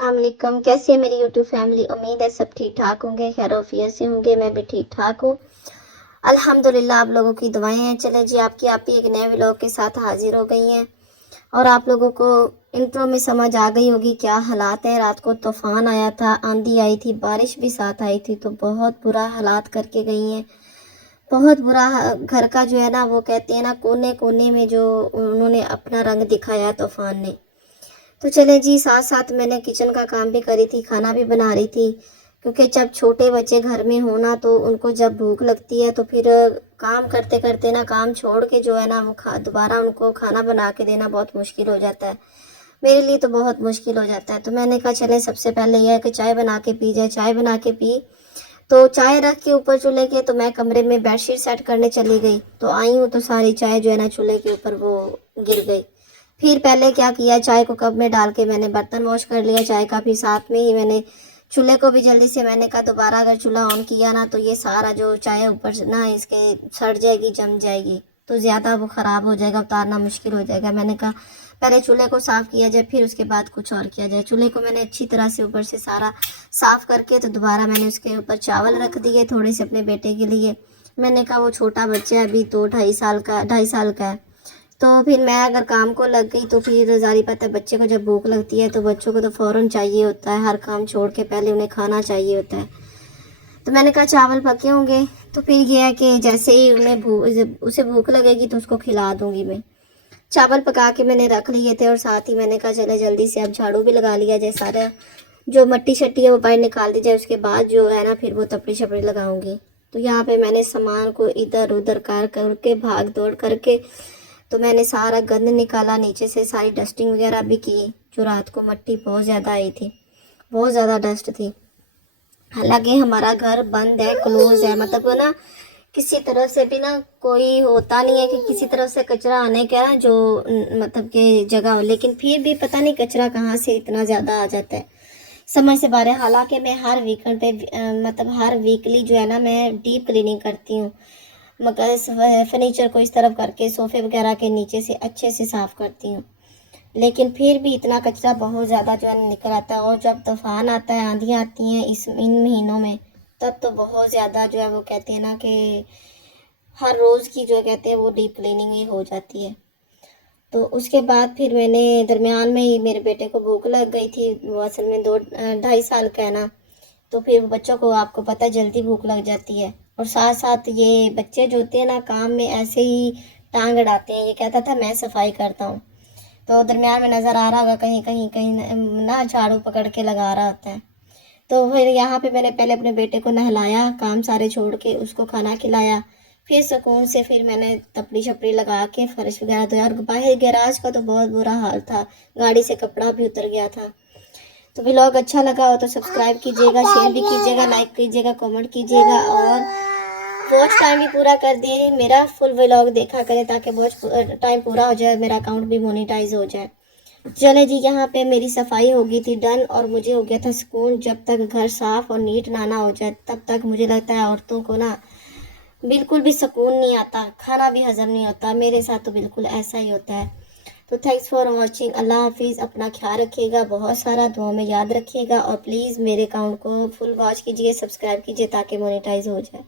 अस्सलामुअलैकुम। कैसी है मेरी यूट्यूब फैमिली? उम्मीद है सब ठीक ठाक होंगे, खैर से होंगे। मैं भी ठीक ठाक हूँ अल्हम्दुलिल्लाह। आप लोगों की दुआएं हैं। चलें जी, आपकी आप ही एक नए व्लॉग के साथ हाजिर हो गई हैं। और आप लोगों को इंट्रो में समझ आ गई होगी क्या हालात हैं। रात को तूफान आया था, आंधी आई थी, बारिश भी साथ आई थी, तो बहुत बुरा हालात करके गई हैं। बहुत बुरा घर का जो है ना, वो कहते हैं ना, कोने कोने में जो उन्होंने अपना रंग दिखाया तूफान ने। तो चले जी, साथ साथ मैंने किचन का काम भी करी थी, खाना भी बना रही थी। क्योंकि जब छोटे बच्चे घर में हो ना, तो उनको जब भूख लगती है तो फिर काम करते करते ना, काम छोड़ के जो है ना, वो दोबारा उनको खाना बना के देना बहुत मुश्किल हो जाता है। मेरे लिए तो बहुत मुश्किल हो जाता है। तो मैंने कहा चले सबसे पहले यह है कि चाय बना के पी जाए। चाय बना के पी, तो चाय रख के ऊपर चूल्हे के, तो मैं कमरे में बेडशीट सेट करने चली गई। तो आई हूँ तो सारी चाय जो है ना, चूल्हे के ऊपर वो गिर गई। फिर पहले क्या किया, चाय को कप में डाल के मैंने बर्तन वॉश कर लिया चाय का। फिर साथ में ही मैंने चूल्हे को भी जल्दी से, मैंने कहा दोबारा अगर चूल्हा ऑन किया ना, तो ये सारा जो चाय ऊपर से ना, इसके सड़ जाएगी, जम जाएगी, तो ज़्यादा वो ख़राब हो जाएगा, उतारना मुश्किल हो जाएगा। मैंने कहा पहले चूल्हे को साफ़ किया जाए, फिर उसके बाद कुछ और किया जाए। चूल्हे को मैंने अच्छी तरह से ऊपर से सारा साफ़ करके, तो दोबारा मैंने उसके ऊपर चावल रख दिए थोड़े से अपने बेटे के लिए। मैंने कहा वो छोटा बच्चा है, अभी तो 2.5 साल का है। तो फिर मैं अगर काम को लग गई तो फिर ज़ाहिर पता है, बच्चे को जब भूख लगती है तो बच्चों को तो फ़ौरन चाहिए होता है, हर काम छोड़ के पहले उन्हें खाना चाहिए होता है। तो मैंने कहा चावल पके होंगे, तो फिर ये है कि जैसे ही उसे भूख लगेगी तो उसको खिला दूंगी मैं। चावल पका के मैंने रख लिए थे, और साथ ही मैंने कहा चले जल्दी से अब झाड़ू भी लगा लिया जाए, सारा जो मट्टी शट्टी है वो बाहर निकाल दी जाए। उसके बाद जो है ना, फिर वो तपड़ी शपड़ी लगाऊंगी। तो यहाँ पे मैंने सामान को इधर उधर कर करके, भाग दौड़ करके, तो मैंने सारा गंद निकाला, नीचे से सारी डस्टिंग वगैरह भी की। जो रात को मट्टी बहुत ज़्यादा आई थी, बहुत ज़्यादा डस्ट थी। हालांकि हमारा घर बंद है, क्लोज है, मतलब ना किसी तरफ से भी ना कोई होता नहीं है कि किसी तरफ से कचरा आने का जो मतलब कि जगह हो, लेकिन फिर भी पता नहीं कचरा कहाँ से इतना ज़्यादा आ जाता है, समझ से बाहर है। हालांकि मैं हर वीकेंड पे मतलब हर वीकली जो है ना, मैं डीप क्लीनिंग करती हूँ। मगर फर्नीचर को इस तरफ करके, सोफे वगैरह के नीचे से अच्छे से साफ़ करती हूँ। लेकिन फिर भी इतना कचरा बहुत ज़्यादा जो है निकल आता है। और जब तूफ़ान आता है, आंधियाँ आती हैं इन महीनों में, तब तो बहुत ज़्यादा जो है, वो कहते हैं ना कि हर रोज़ की जो कहते हैं वो डीप क्लीनिंग ही हो जाती है। तो उसके बाद फिर मैंने दरमियान में ही, मेरे बेटे को भूख लग गई थी, वो असल में 2 ढाई साल का है ना, तो फिर बच्चों को आपको पता है जल्दी भूख लग जाती है। और साथ साथ ये बच्चे जो होते हैं ना, काम में ऐसे ही टांग अड़ाते हैं। ये कहता था मैं सफाई करता हूँ, तो दरमियान में नज़र आ रहा होगा कहीं कहीं कहीं ना झाड़ू पकड़ के लगा रहा होता है। तो फिर यहाँ पे मैंने पहले अपने बेटे को नहलाया, काम सारे छोड़ के उसको खाना खिलाया। फिर सुकून से फिर मैंने तपड़ी शपड़ी लगा के फर्श वगैरह धोया। और बाहर गैराज का तो बहुत बुरा हाल था, गाड़ी से कपड़ा भी उतर गया था। तो व्लॉग अच्छा लगा हो तो सब्सक्राइब कीजिएगा, शेयर भी कीजिएगा, लाइक कीजिएगा, कमेंट कीजिएगा, और वॉच टाइम भी पूरा कर दिए। मेरा फुल व्लॉग देखा करें ताकि वॉच टाइम पूरा हो जाए, मेरा अकाउंट भी मोनेटाइज हो जाए। चले जी, यहाँ पे मेरी सफाई हो गई थी डन, और मुझे हो गया था सुकून। जब तक घर साफ और नीट ना हो जाए, तब तक मुझे लगता है औरतों को ना बिल्कुल भी सुकून नहीं आता, खाना भी हजम नहीं होता। मेरे साथ तो बिल्कुल ऐसा ही होता है। तो थैंक्स फॉर वॉचिंग। अल्लाह हाफिज़। अपना ख्याल रखिएगा, बहुत सारा दुआ में याद रखिएगा, और प्लीज़ मेरे अकाउंट को फुल वॉच कीजिए, सब्सक्राइब कीजिए ताकि मोनेटाइज हो जाए।